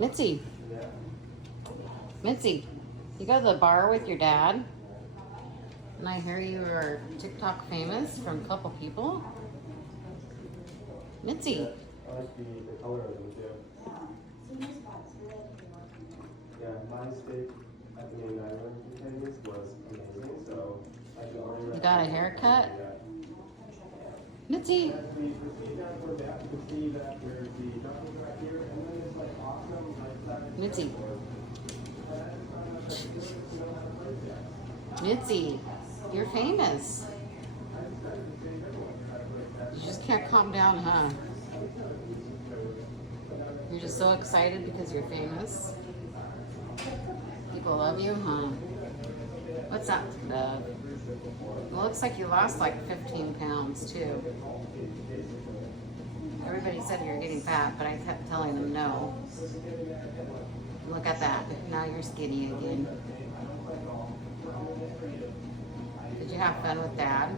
Mitzi, Mitzi, you go to the bar with your dad? And I hear you are TikTok famous from a couple people? Mitzi. I like the color of them too. Yeah, my steak at the Main Island Companions was amazing, so I can already You got a haircut? Mitzi. As we proceed down toward that, you can see that there's the dumping right here, and then there's like awesome nighttime. Mitzi. Mitzi, you're famous. You just can't calm down, huh? You're just so excited because you're famous. People love you, huh? What's up, love? It looks like you lost like 15 pounds too. Everybody said you're getting fat, but I kept telling them no. Look at that. Now you're skinny again. Did you have fun with Dad?